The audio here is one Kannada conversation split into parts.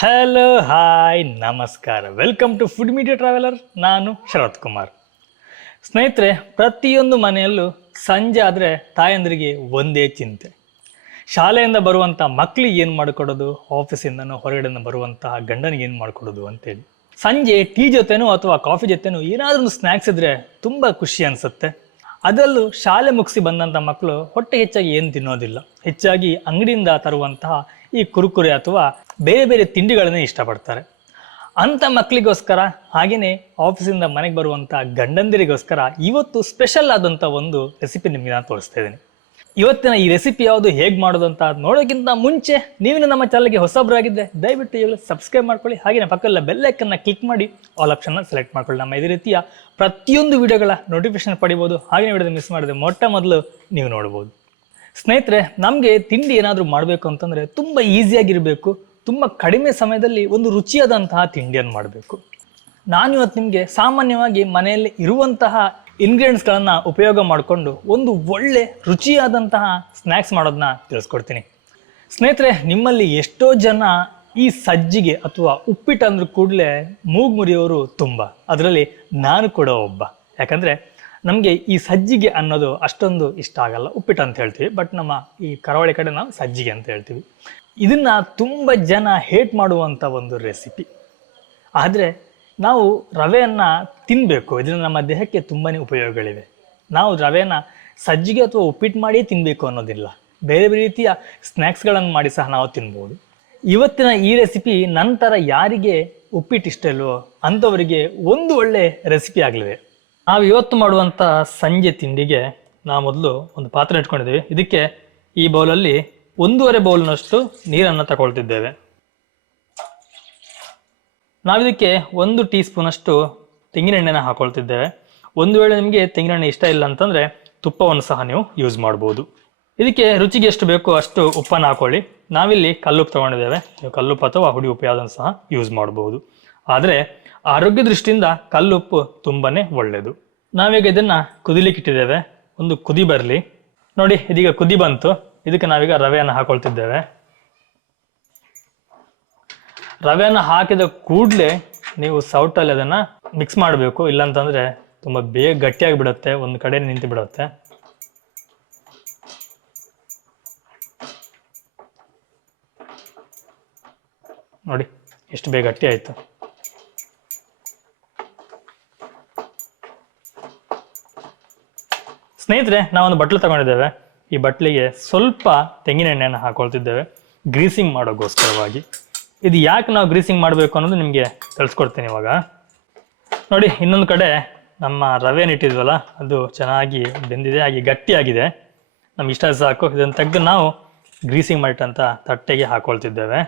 ಹಲೋ ಹಾಯ್ ನಮಸ್ಕಾರ. Welcome to food media traveller ನಾನು ಶರತ್ ಕುಮಾರ್. ಸ್ನೇಹಿತರೆ, ಪ್ರತಿಯೊಂದು ಮನೆಯಲ್ಲೂ ಸಂಜೆ ಆದರೆ ತಾಯಂದರಿಗೆ ಒಂದೇ ಚಿಂತೆ. ಶಾಲೆಯಿಂದ ಬರುವಂಥ ಮಕ್ಕಳಿಗೆ ಏನು ಮಾಡಿಕೊಡೋದು? ಆಫೀಸಿಂದನೋ ಹೊರಗಡೆಯಿಂದ ಬರುವಂತಹ ಗಂಡನಿಗೆ ಏನು ಮಾಡಿಕೊಡೋದು ಅಂತೇಳಿ. ಸಂಜೆ ಟೀ ಜೊತೆನೋ ಅಥವಾ ಕಾಫಿ ಜೊತೆನೋ ಏನಾದರೂ ಒಂದು ಸ್ನ್ಯಾಕ್ಸ್ ಇದ್ದರೆ ತುಂಬ ಖುಷಿ ಅನಿಸುತ್ತೆ. ಅದರಲ್ಲೂ ಶಾಲೆ ಮುಗಿಸಿ ಬಂದಂಥ ಮಕ್ಕಳು ಹೊಟ್ಟೆ ಹೆಚ್ಚಾಗಿ ಏನು ತಿನ್ನೋದಿಲ್ಲ. ಹೆಚ್ಚಾಗಿ ಅಂಗಡಿಯಿಂದ ತರುವಂತಹ ಈ ಕುರುಕುರೆ ಅಥವಾ ಬೇರೆ ಬೇರೆ ತಿಂಡಿಗಳನ್ನೇ ಇಷ್ಟಪಡ್ತಾರೆ. ಅಂಥ ಮಕ್ಕಳಿಗೋಸ್ಕರ ಹಾಗೆಯೇ ಆಫೀಸಿಂದ ಮನೆಗೆ ಬರುವಂಥ ಗಂಡಂದಿರಿಗೋಸ್ಕರ ಇವತ್ತು ಸ್ಪೆಷಲ್ ಆದಂಥ ಒಂದು ರೆಸಿಪಿ ನಿಮಗೆ ನಾನು ತೋರಿಸ್ತಾ ಇದ್ದೀನಿ. ಇವತ್ತಿನ ಈ ರೆಸಿಪಿ ಯಾವುದು, ಹೇಗೆ ಮಾಡೋದು ಅಂತ ನೋಡೋಕ್ಕಿಂತ ಮುಂಚೆ ನೀವಿನ ನಮ್ಮ ಚಾನಲ್ಗೆ ಹೊಸಬ್ರಾಗಿದ್ದರೆ ದಯವಿಟ್ಟು ಈಗಲೂ ಸಬ್ಸ್ಕ್ರೈಬ್ ಮಾಡ್ಕೊಳ್ಳಿ. ಹಾಗೆಯೇ ಪಕ್ಕದಲ್ಲ ಬೆಲ್ಲೈಕನ್ನ ಕ್ಲಿಕ್ ಮಾಡಿ ಆಲ್ ಆಪ್ಷನ್ನ ಸೆಲೆಕ್ಟ್ ಮಾಡ್ಕೊಳ್ಳಿ. ನಮ್ಮ ಇದೇ ರೀತಿಯ ಪ್ರತಿಯೊಂದು ವಿಡಿಯೋಗಳ ನೋಟಿಫಿಕೇಶನ್ ಪಡಿಬೋದು. ಹಾಗೆ ವಿಡಿಯೋ ಮಿಸ್ ಮಾಡಿದ್ರೆ ಮೊಟ್ಟ ಮೊದಲು ನೀವು ನೋಡ್ಬೋದು. ಸ್ನೇಹಿತರೆ, ನಮಗೆ ತಿಂಡಿ ಏನಾದರೂ ಮಾಡಬೇಕು ಅಂತಂದರೆ ತುಂಬ ಈಸಿಯಾಗಿರಬೇಕು ತುಂಬ ಕಡಿಮೆ ಸಮಯದಲ್ಲಿ ಒಂದು ರುಚಿಯಾದಂತಹ ತಿಂಡಿಯನ್ನು ಮಾಡಬೇಕು. ನಾನು ಇವತ್ತು ನಿಮಗೆ ಸಾಮಾನ್ಯವಾಗಿ ಮನೆಯಲ್ಲಿ ಇರುವಂತಹ ಇಂಗ್ರೀಡಿಯೆಂಟ್ಸ್ಗಳನ್ನು ಉಪಯೋಗ ಮಾಡಿಕೊಂಡು ಒಂದು ಒಳ್ಳೆ ರುಚಿಯಾದಂತಹ ಸ್ನ್ಯಾಕ್ಸ್ ಮಾಡೋದನ್ನ ತಿಳಿಸ್ಕೊಡ್ತೀನಿ. ಸ್ನೇಹಿತರೆ, ನಿಮ್ಮಲ್ಲಿ ಎಷ್ಟೋ ಜನ ಈ ಸಜ್ಜಿಗೆ ಅಥವಾ ಉಪ್ಪಿಟ್ಟು ಅಂದ್ರೂ ಕೂಡಲೇ ಮೂಗು ಮುರಿಯೋರು ತುಂಬ. ಅದರಲ್ಲಿ ನಾನು ಕೂಡ ಒಬ್ಬ. ಯಾಕಂದರೆ ನಮಗೆ ಈ ಸಜ್ಜಿಗೆ ಅನ್ನೋದು ಅಷ್ಟೊಂದು ಇಷ್ಟ ಆಗಲ್ಲ. ಉಪ್ಪಿಟ್ಟು ಅಂತ ಹೇಳ್ತೀವಿ. ಬಟ್ ನಮ್ಮ ಈ ಕರಾವಳಿ ಕಡೆ ನಾವು ಸಜ್ಜಿಗೆ ಅಂತ ಹೇಳ್ತೀವಿ. ಇದನ್ನು ತುಂಬ ಜನ ಹೇಟ್ ಮಾಡುವಂಥ ಒಂದು ರೆಸಿಪಿ ಆದರೆ ನಾವು ರವೆಯನ್ನು ತಿನ್ನಬೇಕು ಇದರಿಂದ ನಮ್ಮ ದೇಹಕ್ಕೆ ತುಂಬಾ ಉಪಯೋಗಗಳಿವೆ. ನಾವು ರವೆಯನ್ನು ಸಜ್ಜಿಗೆ ಅಥವಾ ಉಪ್ಪಿಟ್ಟು ಮಾಡಿಯೇ ತಿನ್ನಬೇಕು ಅನ್ನೋದಿಲ್ಲ. ಬೇರೆ ಬೇರೆ ರೀತಿಯ ಸ್ನ್ಯಾಕ್ಸ್ಗಳನ್ನು ಮಾಡಿ ಸಹ ನಾವು ತಿನ್ಬೋದು. ಇವತ್ತಿನ ಈ ರೆಸಿಪಿ ನಂತರ ಯಾರಿಗೆ ಉಪ್ಪಿಟ್ಟು ಇಷ್ಟ ಇಲ್ವೋ ಅಂಥವರಿಗೆ ಒಂದು ಒಳ್ಳೆ ರೆಸಿಪಿ ಆಗಲಿದೆ ನಾವು ಇವತ್ತು ಮಾಡುವಂಥ ಸಂಜೆ ತಿಂಡಿಗೆ ನಾವು ಮೊದಲು ಒಂದು ಪಾತ್ರೆ ಇಟ್ಕೊಂಡಿದ್ದೀವಿ ಇದಕ್ಕೆ ಈ ಬೌಲಲ್ಲಿ ಒಂದೂವರೆ ಬೌಲ್ನಷ್ಟು ನೀರನ್ನು ತಗೊಳ್ತಿದ್ದೇವೆ. ನಾವಿದಕ್ಕೆ ಒಂದು ಟೀ ಸ್ಪೂನಷ್ಟು ತೆಂಗಿನೆಣ್ಣೆನ ಹಾಕೊಳ್ತಿದ್ದೇವೆ. ಒಂದು ವೇಳೆ ನಿಮಗೆ ತೆಂಗಿನೆಣ್ಣೆ ಇಷ್ಟ ಇಲ್ಲ ಅಂತಂದರೆ ತುಪ್ಪವನ್ನು ಸಹ ನೀವು ಯೂಸ್ ಮಾಡ್ಬೋದು. ಇದಕ್ಕೆ ರುಚಿಗೆ ಎಷ್ಟು ಬೇಕೋ ಅಷ್ಟು ಉಪ್ಪನ್ನು ಹಾಕೊಳ್ಳಿ. ನಾವಿಲ್ಲಿ ಕಲ್ಲುಪ್ಪು ತೊಗೊಂಡಿದ್ದೇವೆ. ನೀವು ಕಲ್ಲುಪ್ಪು ಅಥವಾ ಹುಡಿ ಉಪ್ಪು ಯಾವುದನ್ನು ಸಹ ಯೂಸ್ ಮಾಡ್ಬೋದು. ಆದರೆ ಆರೋಗ್ಯ ದೃಷ್ಟಿಯಿಂದ ಕಲ್ಲುಪ್ಪು ತುಂಬಾ ಒಳ್ಳೆಯದು ನಾವೀಗ ಇದನ್ನು ಕುದಿಲಿಕ್ಕೆ ಇಟ್ಟಿದ್ದೇವೆ. ಒಂದು ಕುದಿ ಬರಲಿ. ನೋಡಿ, ಇದೀಗ ಕುದಿ ಬಂತು. ಇದಕ್ಕೆ ನಾವೀಗ ರವೆಯನ್ನು ಹಾಕೊಳ್ತಿದ್ದೇವೆ. ರವೆಯನ್ನು ಹಾಕಿದ ಕೂಡಲೇ ನೀವು ಸೌಟಲ್ಲಿ ಅದನ್ನು ಮಿಕ್ಸ್ ಮಾಡಬೇಕು. ಇಲ್ಲಾಂತಂದರೆ ತುಂಬ ಬೇಗ ಗಟ್ಟಿಯಾಗಿ ಬಿಡುತ್ತೆ ಒಂದು ಕಡೆ ನಿಂತು ಬಿಡುತ್ತೆ ನೋಡಿ, ಎಷ್ಟು ಬೇಗ ಗಟ್ಟಿ ಆಯಿತು. ಸ್ನೇಹಿತರೆ, ನಾವೊಂದು ಬಟ್ಲು ತಗೊಂಡಿದ್ದೇವೆ. ಈ ಬಟ್ಲಿಗೆ ಸ್ವಲ್ಪ ತೆಂಗಿನ ಎಣ್ಣೆಯನ್ನು ಹಾಕೊಳ್ತಿದ್ದೇವೆ. ಗ್ರೀಸಿಂಗ್ ಮಾಡೋಕ್ಕೋಸ್ಕರವಾಗಿ. ಇದು ಯಾಕೆ ನಾವು ಗ್ರೀಸಿಂಗ್ ಮಾಡಬೇಕು ಅನ್ನೋದು ನಿಮಗೆ ತಿಳಿಸ್ಕೊಡ್ತೀನಿ ಇವಾಗ. ನೋಡಿ, ಇನ್ನೊಂದು ಕಡೆ ನಮ್ಮ ರವೆ ಇಟ್ಟಿದ್ವಲ್ಲ, ಅದು ಚೆನ್ನಾಗಿ ಬೆಂದಿದೆ, ಹಾಗೆ ಗಟ್ಟಿಯಾಗಿದೆ. ನಮ್ಗೆ ಇಷ್ಟ ಸಾಕು. ಇದನ್ನು ತೆಗೆದು ನಾವು ಗ್ರೀಸಿಂಗ್ ಮಾಡಿಟ್ಟಂಥ ತಟ್ಟೆಗೆ ಹಾಕೊಳ್ತಿದ್ದೇವೆ.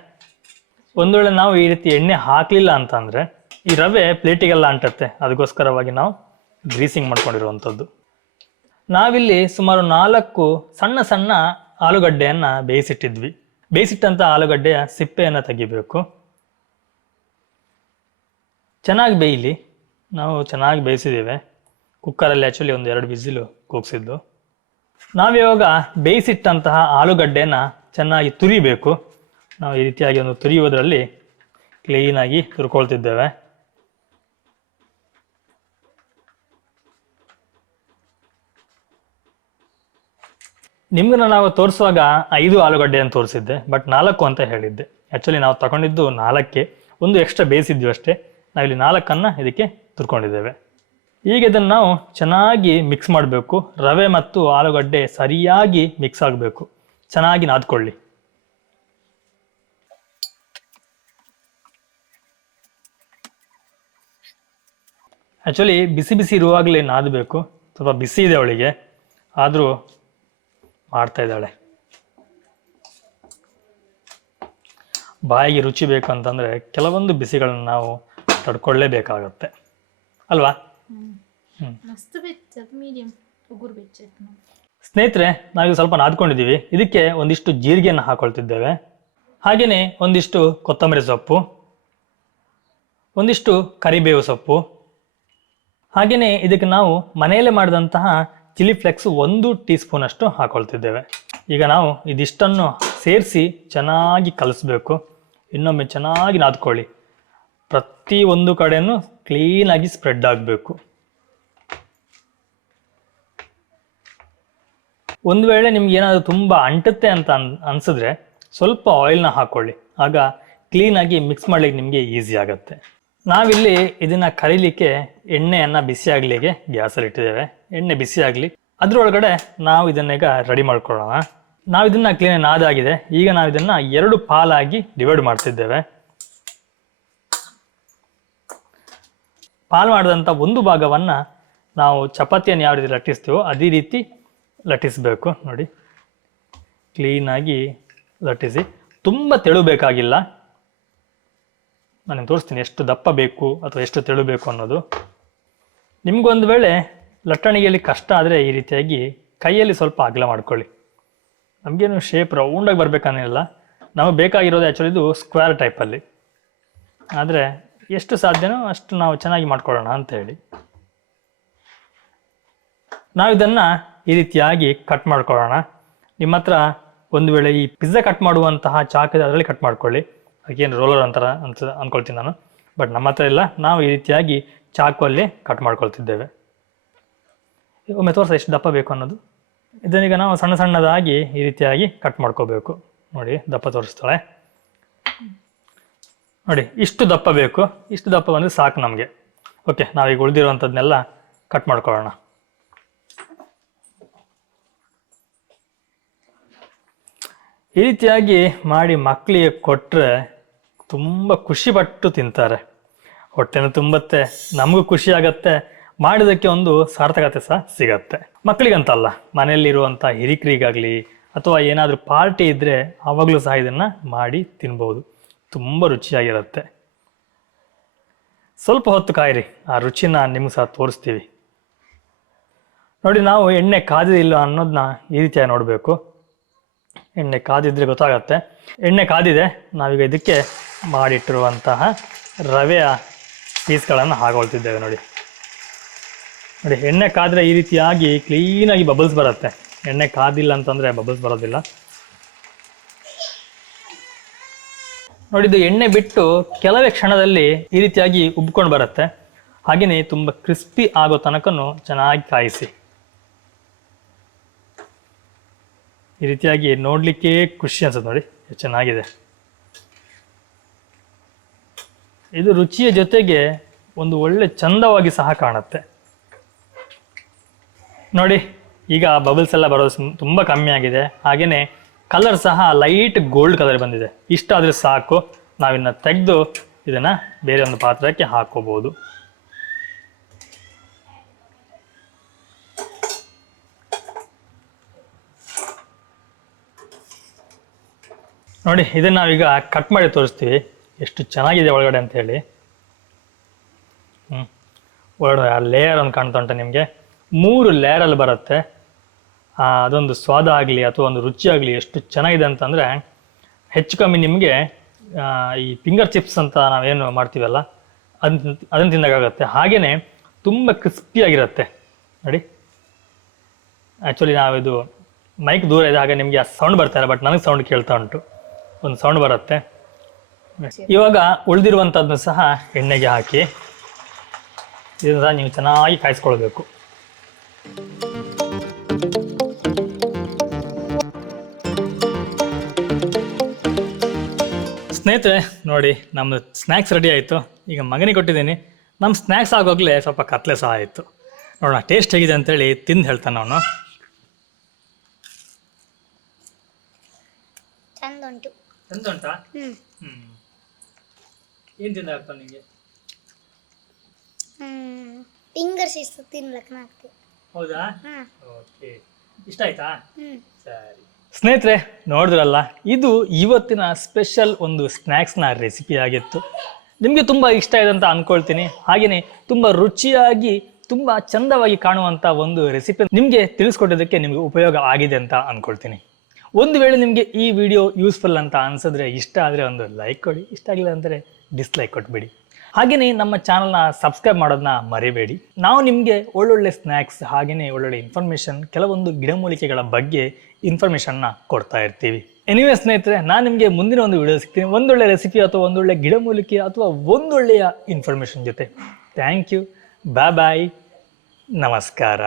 ಒಂದು ವೇಳೆ ನಾವು ಈ ರೀತಿ ಎಣ್ಣೆ ಹಾಕಲಿಲ್ಲ ಅಂತಂದರೆ ಈ ರವೆ ಪ್ಲೇಟಿಗೆಲ್ಲ ಅಂಟತ್ತೆ. ಅದಕ್ಕೋಸ್ಕರವಾಗಿ ನಾವು ಗ್ರೀಸಿಂಗ್ ಮಾಡ್ಕೊಂಡಿರುವಂಥದ್ದು. ನಾವಿಲ್ಲಿ ಸುಮಾರು ನಾಲ್ಕು ಸಣ್ಣ ಸಣ್ಣ ಆಲೂಗಡ್ಡೆಯನ್ನು ಬೇಯಿಸಿಟ್ಟಿದ್ವಿ. ಬೇಯಿಸಿಟ್ಟಂಥ ಆಲೂಗಡ್ಡೆಯ ಸಿಪ್ಪೆಯನ್ನು ತೆಗಿಬೇಕು. ಚೆನ್ನಾಗಿ ಬೇಯಲಿ. ನಾವು ಚೆನ್ನಾಗಿ ಬೇಯಿಸಿದ್ದೇವೆ. ಕುಕ್ಕರಲ್ಲಿ ಆ್ಯಕ್ಚುಲಿ ಒಂದು ಎರಡು ಬಿಸಿಲು ಕೂಗಿಸಿದ್ದು. ನಾವಿವಾಗ ಬೇಯಿಸಿಟ್ಟಂತಹ ಆಲೂಗಡ್ಡೆಯನ್ನು ಚೆನ್ನಾಗಿ ತುರಿಬೇಕು. ನಾವು ಈ ರೀತಿಯಾಗಿ ಒಂದು ತುರಿಯೋದರಲ್ಲಿ ಕ್ಲೀನಾಗಿ ತುರ್ಕೊಳ್ತಿದ್ದೇವೆ. ನಿಮ್ಗನ್ನ ನಾವು ತೋರಿಸುವಾಗ ಐದು ಆಲೂಗಡ್ಡೆ ಅಂತ ತೋರಿಸಿದ್ದೆ ಬಟ್ ನಾಲ್ಕು ಅಂತ ಹೇಳಿದ್ದೆ. ಆ್ಯಕ್ಚುಲಿ ನಾವು ತಗೊಂಡಿದ್ದು ನಾಲ್ಕೆ. ಒಂದು ಎಕ್ಸ್ಟ್ರಾ ಬೇಯಿಸಿದ್ವಿ ಅಷ್ಟೇ. ನಾವಿಲ್ಲಿ ನಾಲ್ಕನ್ನು ಇದಕ್ಕೆ ತುರ್ಕೊಂಡಿದ್ದೇವೆ. ಈಗ ಇದನ್ನು ನಾವು ಚೆನ್ನಾಗಿ ಮಿಕ್ಸ್ ಮಾಡಬೇಕು. ರವೆ ಮತ್ತು ಆಲೂಗಡ್ಡೆ ಸರಿಯಾಗಿ ಮಿಕ್ಸ್ ಆಗಬೇಕು. ಚೆನ್ನಾಗಿ ನಾದ್ಕೊಳ್ಳಿ. ಆ್ಯಕ್ಚುಲಿ ಬಿಸಿ ಬಿಸಿ ಇರುವಾಗಲೇ ನಾದಬೇಕು. ಸ್ವಲ್ಪ ಬಿಸಿ ಇದೆ ಅವಳಿಗೆ. ಆದರೂ ಮಾಡ್ತಾ ಇದ್ದಾಳೆ. ಬಾಯಿಗೆ ರುಚಿ ಬೇಕು ಅಂತಂದ್ರೆ ಕೆಲವೊಂದು ಬಿಸಿಗಳನ್ನ ನಾವು ತಡ್ಕೊಳ್ಳೇಬೇಕಾಗತ್ತೆ. ಅಲ್ವಾ? ಸ್ನೇಹಿತರೆ ನಾವೀಗ ಸ್ವಲ್ಪ ನಾದ್ಕೊಂಡಿದ್ದೀವಿ. ಇದಕ್ಕೆ ಒಂದಿಷ್ಟು ಜೀರಿಗೆಯನ್ನು ಹಾಕೊಳ್ತಿದ್ದೇವೆ. ಹಾಗೆಯೇ ಒಂದಿಷ್ಟು ಕೊತ್ತಂಬರಿ ಸೊಪ್ಪು ಒಂದಿಷ್ಟು ಕರಿಬೇವು ಸೊಪ್ಪು. ಹಾಗೆಯೇ ಇದಕ್ಕೆ ನಾವು ಮನೆಯಲ್ಲೇ ಮಾಡಿದಂತಹ ಚಿಲ್ಲಿ ಫ್ಲೆಕ್ಸ್ ಒಂದು ಟೀ ಸ್ಪೂನಷ್ಟು ಹಾಕೊಳ್ತಿದ್ದೇವೆ. ಈಗ ನಾವು ಇದಿಷ್ಟನ್ನು ಸೇರಿಸಿ ಚೆನ್ನಾಗಿ ಕಲಿಸ್ಬೇಕು. ಇನ್ನೊಮ್ಮೆ ಚೆನ್ನಾಗಿ ನಾದ್ಕೊಳ್ಳಿ. ಪ್ರತಿ ಒಂದು ಕಡೆಯೂ ಕ್ಲೀನಾಗಿ ಸ್ಪ್ರೆಡ್ ಆಗಬೇಕು. ಒಂದು ವೇಳೆ ನಿಮ್ಗೆ ಏನಾದರೂ ತುಂಬ ಅಂಟುತ್ತೆ ಅಂತ ಅನ್, ಅನಿಸಿದ್ರೆ ಸ್ವಲ್ಪ ಆಯಿಲ್ನ ಹಾಕ್ಕೊಳ್ಳಿ ಆಗ ಕ್ಲೀನಾಗಿ ಮಿಕ್ಸ್ ಮಾಡ್ಲಿಕ್ಕೆ ನಿಮಗೆ ಈಸಿ ಆಗುತ್ತೆ. ನಾವಿಲ್ಲಿ ಇದನ್ನ ಕರೀಲಿಕ್ಕೆ ಎಣ್ಣೆಯನ್ನು ಬಿಸಿ ಆಗಲಿಕ್ಕೆ ಗ್ಯಾಸಲ್ಲಿ ಇಟ್ಟಿದ್ದೇವೆ. ಎಣ್ಣೆ ಬಿಸಿ ಆಗಲಿ. ಅದರೊಳಗಡೆ ನಾವು ಇದನ್ನೀಗ ರೆಡಿ ಮಾಡ್ಕೊಳ್ಳೋಣ. ನಾವು ಇದನ್ನ ಕ್ಲೀನ್ ನಾದಾಗಿದೆ ಈಗ ನಾವು ಇದನ್ನ ಎರಡು ಪಾಲಾಗಿ ಡಿವೈಡ್ ಮಾಡ್ತಿದ್ದೇವೆ. ಪಾಲ್ ಮಾಡಿದಂಥ ಒಂದು ಭಾಗವನ್ನು ನಾವು ಚಪಾತಿಯನ್ನು ಯಾವ ರೀತಿ ಲಟ್ಟಿಸ್ತೀವೋ ಅದೇ ರೀತಿ ಲಟ್ಟಿಸಬೇಕು. ನೋಡಿ. ಕ್ಲೀನಾಗಿ ಲಟ್ಟಿಸಿ. ತುಂಬ ತೆಳು ಬೇಕಾಗಿಲ್ಲ. ನಾನು ತೋರಿಸ್ತೀನಿ ಎಷ್ಟು ದಪ್ಪ ಬೇಕು ಅಥವಾ ಎಷ್ಟು ತೆಳು ಬೇಕು ಅನ್ನೋದು. ನಿಮ್ಗೊಂದು ವೇಳೆ ಲಟ್ಟಣಿಗೆಯಲ್ಲಿ ಕಷ್ಟ ಆದರೆ ಈ ರೀತಿಯಾಗಿ ಕೈಯಲ್ಲಿ ಸ್ವಲ್ಪ ಅಗಲ ಮಾಡ್ಕೊಳ್ಳಿ. ನಮಗೇನು ಶೇಪ್ ರೌಂಡಾಗಿ ಬರಬೇಕನ್ನಿಲ್ಲ. ನಮಗೆ ಬೇಕಾಗಿರೋದು ಆ್ಯಕ್ಚುಲಿ ಇದು ಸ್ಕ್ವೇರ್ ಟೈಪಲ್ಲಿ ಆದರೆ ಎಷ್ಟು ಸಾಧ್ಯನೋ ಅಷ್ಟು ನಾವು ಚೆನ್ನಾಗಿ ಮಾಡ್ಕೊಳ್ಳೋಣ ಅಂತ ಹೇಳಿ. ನಾವು ಇದನ್ನು ಈ ರೀತಿಯಾಗಿ ಕಟ್ ಮಾಡ್ಕೊಳ್ಳೋಣ. ನಿಮ್ಮ ಹತ್ರ ಒಂದು ವೇಳೆ ಈ ಪಿಜ್ಜಾ ಕಟ್ ಮಾಡುವಂತಹ ಚಾಕ್ ಅದರಲ್ಲಿ ಕಟ್ ಮಾಡ್ಕೊಳ್ಳಿ. ಅದಕ್ಕೇನು ರೋಲರ್ ಅಂತಾರ ಅಂತ ಅಂದ್ಕೊಳ್ತೀನಿ ನಾನು. ಬಟ್ ನಮ್ಮ ಹತ್ರ ಇಲ್ಲ. ನಾವು ಈ ರೀತಿಯಾಗಿ ಚಾಕುವಲ್ಲಿ ಕಟ್ ಮಾಡ್ಕೊಳ್ತಿದ್ದೇವೆ. ಒಮ್ಮೆ ತೋರಿಸ ಎಷ್ಟು ದಪ್ಪ ಬೇಕು ಅನ್ನೋದು. ಇದನ್ನೀಗ ನಾವು ಸಣ್ಣ ಸಣ್ಣದಾಗಿ ಈ ರೀತಿಯಾಗಿ ಕಟ್ ಮಾಡ್ಕೋಬೇಕು. ನೋಡಿ, ದಪ್ಪ ತೋರಿಸ್ತಾಳೆ. ನೋಡಿ, ಇಷ್ಟು ದಪ್ಪ ಬೇಕು. ಇಷ್ಟು ದಪ್ಪ ಬಂದರೆ ಸಾಕು ನಮಗೆ. ಓಕೆ ನಾವೀಗ ಉಳಿದಿರುವಂಥದ್ದನ್ನೆಲ್ಲ ಕಟ್ ಮಾಡ್ಕೊಳ್ಳೋಣ. ಈ ರೀತಿಯಾಗಿ ಮಾಡಿ ಮಕ್ಕಳಿಗೆ ಕೊಟ್ಟರೆ ತುಂಬ ಖುಷಿಪಟ್ಟು ತಿಂತಾರೆ. ಹೊಟ್ಟೆನೂ ತುಂಬತ್ತೆ, ನಮಗೂ ಖುಷಿ ಆಗತ್ತೆ. ಮಾಡಿದಕ್ಕೆ ಒಂದು ಸಾರ್ಥಕತೆ ಸಹ ಸಿಗತ್ತೆ. ಮಕ್ಕಳಿಗಂತಲ್ಲ ಮನೆಯಲ್ಲಿರುವಂಥ ಹಿರಿಕರಿಗಾಗಲಿ ಅಥವಾ ಏನಾದರೂ ಪಾರ್ಟಿ ಇದ್ದರೆ ಆವಾಗಲೂ ಸಹ ಇದನ್ನು ಮಾಡಿ ತಿನ್ಬೋದು. ತುಂಬ ರುಚಿಯಾಗಿರುತ್ತೆ. ಸ್ವಲ್ಪ ಹೊತ್ತು ಕಾಯಿರಿ, ಆ ರುಚಿನ ನಿಮ್ಗೆ ಸಹ ತೋರಿಸ್ತೀವಿ. ನೋಡಿ, ನಾವು ಎಣ್ಣೆ ಕಾದಿಲ್ಲ ಅನ್ನೋದನ್ನ ಈ ರೀತಿಯಾಗಿ ನೋಡಬೇಕು. ಎಣ್ಣೆ ಕಾದಿದ್ರೆ ಗೊತ್ತಾಗತ್ತೆ. ಎಣ್ಣೆ ಕಾದಿದೆ, ನಾವೀಗ ಇದಕ್ಕೆ ಮಾಡಿಟ್ಟಿರುವಂತಹ ರವೆಯ ಪೀಸ್ಗಳನ್ನು ಹಾಕೊಳ್ತಿದ್ದೇವೆ ನೋಡಿ. ನೋಡಿ, ಎಣ್ಣೆ ಕಾದ್ರೆ ಈ ರೀತಿಯಾಗಿ ಕ್ಲೀನಾಗಿ ಬಬಲ್ಸ್ ಬರುತ್ತೆ. ಎಣ್ಣೆ ಕಾದಿಲ್ಲ ಅಂತಂದರೆ ಬಬಲ್ಸ್ ಬರೋದಿಲ್ಲ. ನೋಡಿ, ಇದು ಎಣ್ಣೆ ಬಿಟ್ಟು ಕೆಲವೇ ಕ್ಷಣದಲ್ಲಿ ಈ ರೀತಿಯಾಗಿ ಉಬ್ಕೊಂಡು ಬರುತ್ತೆ. ಹಾಗೆಯೇ ತುಂಬ ಕ್ರಿಸ್ಪಿ ಆಗೋ ತನಕನೂ ಚೆನ್ನಾಗಿ ಕಾಯಿಸಿ. ಈ ರೀತಿಯಾಗಿ ನೋಡಲಿಕ್ಕೆ ಖುಷಿ ಅನ್ಸುತ್ತೆ ನೋಡಿ ಚೆನ್ನಾಗಿದೆ. ಇದು ರುಚಿಯ ಜೊತೆಗೆ ಒಂದು ಒಳ್ಳೆ ಚಂದವಾಗಿ ಸಹ ಕಾಣುತ್ತೆ. ನೋಡಿ, ಈಗ ಬಬಲ್ಸ್ ಎಲ್ಲ ಬರೋದು ತುಂಬ ಕಮ್ಮಿ ಆಗಿದೆ. ಹಾಗೆಯೇ ಕಲರ್ ಸಹ ಲೈಟ್ ಗೋಲ್ಡ್ ಕಲರ್ ಬಂದಿದೆ. ಇಷ್ಟಾದರೆ ಸಾಕು, ನಾವಿನ್ನು ತೆಗೆದು ಇದನ್ನು ಬೇರೆ ಒಂದು ಪಾತ್ರಕ್ಕೆ ಹಾಕೋಬಹುದು ನೋಡಿ, ಇದನ್ನು ನಾವೀಗ ಕಟ್ ಮಾಡಿ ತೋರಿಸ್ತೀವಿ. ಎಷ್ಟು ಚೆನ್ನಾಗಿದೆ ಒಳಗಡೆ ಅಂತ ಹೇಳಿ. ಹ್ಞೂ ಒಳಗಡೆ ಆ ಲೇಯರ್ ಒಂದು ಕಾಣ್ತಾ ಉಂಟು ನಿಮಗೆ. ಮೂರು ಲೇಯರಲ್ಲಿ ಬರುತ್ತೆ. ಅದೊಂದು ಸ್ವಾದ ಆಗಲಿ ಅಥವಾ ಒಂದು ರುಚಿ ಆಗಲಿ ಎಷ್ಟು ಚೆನ್ನಾಗಿದೆ ಅಂತಂದರೆ, ಹೆಚ್ಚು ಕಮ್ಮಿ ನಿಮಗೆ ಈ ಫಿಂಗರ್ ಚಿಪ್ಸ್ ಅಂತ ನಾವೇನು ಮಾಡ್ತೀವಲ್ಲ ಅದನ್ನ ಅದನ್ನು ತಿನ್ನೋಕ್ಕಾಗತ್ತೆ ಹಾಗೆಯೇ ತುಂಬ ಕ್ರಿಸ್ಪಿಯಾಗಿರುತ್ತೆ ನೋಡಿ. ಆ್ಯಕ್ಚುಲಿ ನಾವಿದು ಮೈಕ್ ದೂರ ಇದೆ ಹಾಗೆ ನಿಮಗೆ ಆ ಸೌಂಡ್ ಬರ್ತಾ ಇಲ್ಲ ಬಟ್ ನನಗೆ ಸೌಂಡ್ ಕೇಳ್ತಾ ಉಂಟು. ಒಂದು ಸೌಂಡ್ ಬರುತ್ತೆ. ಇವಾಗ ಉಳಿದಿರುವಂಥದ್ದನ್ನು ಸಹ ಎಣ್ಣೆಗೆ ಹಾಕಿ. ಇದನ್ನು ನೀವು ಚೆನ್ನಾಗಿ ಕಾಯಿಸ್ಕೊಳ್ಬೇಕು. ಸ್ನೇಹಿತರೆ, ನೋಡಿ, ನಮ್ಮ ಸ್ನ್ಯಾಕ್ಸ್ ರೆಡಿ ಆಯಿತು. ಈಗ ಮಗನಿಗೆ ಕೊಟ್ಟಿದ್ದೀನಿ. ನಮ್ಮ ಸ್ನ್ಯಾಕ್ಸ್ ಆಗೋಗ್ಲೇ ಸ್ವಲ್ಪ ಕತ್ಲೆ ಸಹ ಆಯಿತು. ನೋಡೋಣ, ಟೇಸ್ಟ್ ಹೇಗಿದೆ ಅಂತೇಳಿ ತಿಂದು ಹೇಳ್ತಾನೆ ಅವನು. ಚಂದ ಉಂಟು. ಎಂತ ಉಂಟಾ ಹ್ಮ್. ಏನು ತಿಂದ ಫಿಂಗರ್ಸ್ ಇಷ್ಟು ತಿನ್ಲಕ್ಕ ನಾಗ್ತದೆ ಹೌದಾ? ಓಕೆ. ಇಷ್ಟ ಆಯ್ತಾ? ಹ್ಮ್. ಸರಿ. ಸ್ನೇಹಿತರೆ ನೋಡಿದ್ರಲ್ಲ ಇದು ಇವತ್ತಿನ ಸ್ಪೆಷಲ್ ಒಂದು ಸ್ನ್ಯಾಕ್ಸ್ನ ರೆಸಿಪಿ ಆಗಿತ್ತು. ನಿಮಗೆ ತುಂಬ ಇಷ್ಟ ಇದೆ ಅಂತ ಅಂದ್ಕೊಳ್ತೀನಿ ಹಾಗೆಯೇ ತುಂಬ ರುಚಿಯಾಗಿ ತುಂಬ ಚಂದವಾಗಿ ಕಾಣುವಂಥ ಒಂದು ರೆಸಿಪಿ ನಿಮಗೆ ತಿಳಿಸ್ಕೊಟ್ಟಿದ್ದಕ್ಕೆ ನಿಮಗೆ ಉಪಯೋಗ ಆಗಿದೆ ಅಂತ ಅಂದ್ಕೊಳ್ತೀನಿ ಒಂದು ವೇಳೆ ನಿಮಗೆ ಈ ವಿಡಿಯೋ ಯೂಸ್ಫುಲ್ ಅಂತ ಅನ್ಸಿದ್ರೆ ಇಷ್ಟ ಆದರೆ ಒಂದು ಲೈಕ್ ಕೊಡಿ. ಇಷ್ಟ ಆಗಿಲ್ಲ ಅಂದರೆ ಡಿಸ್ಲೈಕ್ ಕೊಟ್ಬಿಡಿ. ಹಾಗೆಯೇ ನಮ್ಮ ಚಾನಲ್ನ ಸಬ್ಸ್ಕ್ರೈಬ್ ಮಾಡೋದನ್ನ ಮರಿಬೇಡಿ. ನಾವು ನಿಮಗೆ ಒಳ್ಳೊಳ್ಳೆ ಸ್ನ್ಯಾಕ್ಸ್ ಹಾಗೆಯೇ ಒಳ್ಳೊಳ್ಳೆ ಇನ್ಫಾರ್ಮೇಷನ್ ಕೆಲವೊಂದು ಗಿಡಮೂಲಿಕೆಗಳ ಬಗ್ಗೆ ಇನ್ಫಾರ್ಮೇಷನ್ನ ಕೊಡ್ತಾ ಇರ್ತೀವಿ. ಎನಿವೆ ಸ್ನೇಹಿತರೆ, ನಾನು ನಿಮಗೆ ಮುಂದಿನ ಒಂದು ವಿಡಿಯೋ ಸಿಗ್ತೀನಿ. ಒಂದೊಳ್ಳೆ ರೆಸಿಪಿ ಅಥವಾ ಒಂದೊಳ್ಳೆ ಗಿಡಮೂಲಿಕೆ ಅಥವಾ ಒಂದೊಳ್ಳೆಯ ಇನ್ಫಾರ್ಮೇಷನ್ ಜೊತೆ. ಥ್ಯಾಂಕ್ ಯು ಬಾಯ್ ಬಾಯ್ ನಮಸ್ಕಾರ.